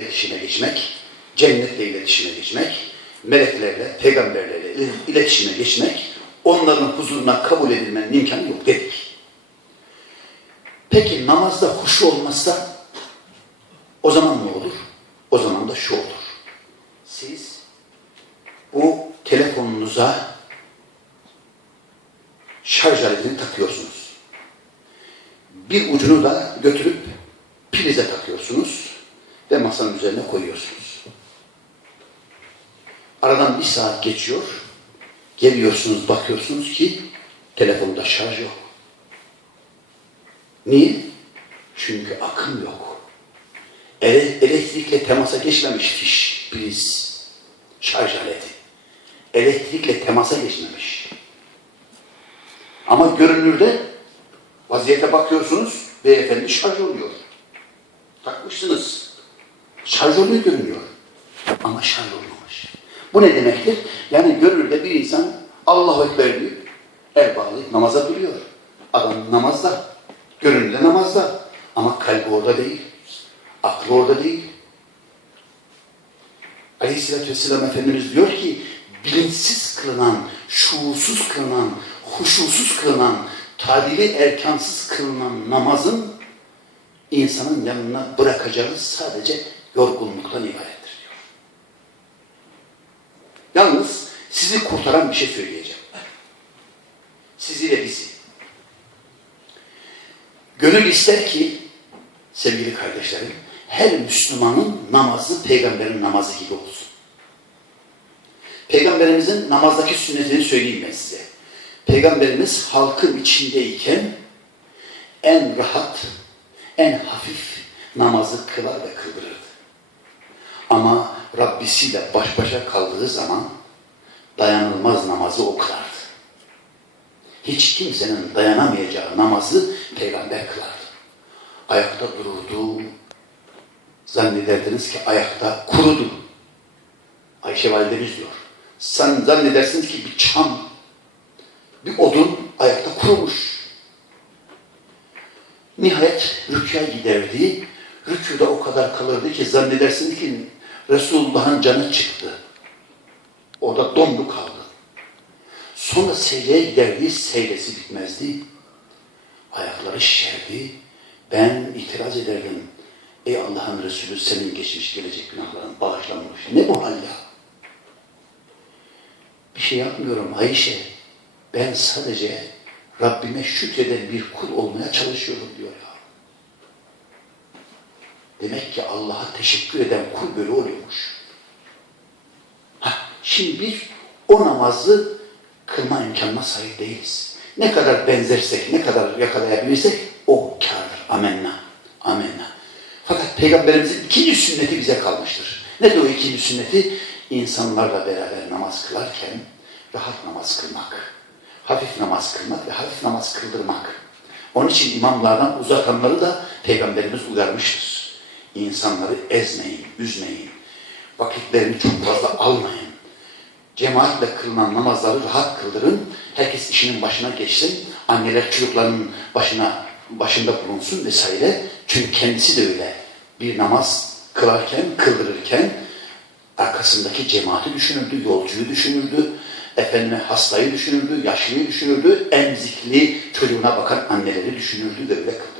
iletişime geçmek, cennetle iletişime geçmek, meleklerle, peygamberlerle il- iletişime geçmek, onların huzuruna kabul edilmenin imkanı yok dedik. Peki namazda huşu olmazsa o zaman ne olur? O zaman da şu olur. Siz bu telefonunuza şarj aletini takıyorsunuz. Bir ucunu da götürüp prize takıyorsunuz ve masanın üzerine koyuyorsunuz. Aradan bir saat geçiyor. Geliyorsunuz bakıyorsunuz ki telefonda şarj yok. Niye? Çünkü akım yok. Ele- elektrikle temasa geçmemiş fiş, priz, şarj aleti. Elektrikle temasa geçmemiş. Ama görünürde vaziyete bakıyorsunuz, beyefendi şarj oluyor. Takmışsınız. Şarj oluyor görünüyor. Ama şarj olmamış. Bu ne demektir? Yani görünürde bir insan Allahu Ekber diyor. El bağlayıp namaza duruyor. Adam namazda. Görünürde namazda. Ama kalbi orada değil. Aklı orada değil. Aleyhisselatü Vesselam Efendimiz diyor ki bilinçsiz kılınan, şuursuz kılınan, huşusuz kılınan, tadili erkansız kılınan namazın insanın yanına bırakacağı sadece yorgunluktan ibarettir diyor. Yalnız sizi kurtaran bir şey söyleyeceğim. Sizi ve bizi. Gönül ister ki sevgili kardeşlerim her Müslümanın namazı peygamberin namazı gibi olsun. Peygamberimizin namazdaki sünnetini söyleyeyim ben size. Peygamberimiz halkın içindeyken en rahat, en hafif namazı kılar ve kıldırırdı. Rabbisiyle baş başa kaldığı zaman dayanılmaz namazı o kılardı. Hiç kimsenin dayanamayacağı namazı peygamber kılardı. Ayakta dururdu. Zannederdiniz ki ayakta kurudu. Ayşe validemiz diyor. Sen zannedersiniz ki bir çam, bir odun ayakta kurumuş. Nihayet rükûya giderdi. Rükûda o kadar kalırdı ki zannedersiniz ki Resulullah'ın canı çıktı. Orada dondu kaldı. Sonra secdeye giderdi, secdesi bitmezdi. Ayakları şişerdi. Ben itiraz ederdim. Ey Allah'ın Resulü senin geçmiş gelecek günahların bağışlanmış. Ne bu hal ya? Bir şey yapmıyorum Ayşe. Ben sadece Rabbime şükreden bir kul olmaya çalışıyorum diyor ya. Demek ki Allah'a teşekkür eden kul böyle oluyormuş. Ha, şimdi biz o namazı kılma imkanına sahip değiliz. Ne kadar benzersek, ne kadar yakalayabilirsek o kârdır. Amenna. Amenna. Fakat Peygamberimizin ikinci sünneti bize kalmıştır. Nedir o ikinci sünneti? İnsanlarla beraber namaz kılarken rahat namaz kılmak. Hafif namaz kılmak ve hafif namaz kıldırmak. Onun için imamlardan uzatanları da Peygamberimiz uyarmıştır. İnsanları ezmeyin, üzmeyin. Vakitlerini çok fazla almayın. Cemaatle kılınan namazları rahat kıldırın. Herkes işinin başına geçsin. Anneler çocuklarının başına başında bulunsun vesaire. Çünkü kendisi de öyle. Bir namaz kılarken, kıldırırken arkasındaki cemaati düşünürdü, yolcuyu düşünürdü, efendime hastayı düşünürdü, yaşlıyı düşünürdü, emzikli çocuğuna bakan anneleri düşünürdü ve öyle kıldırırdı.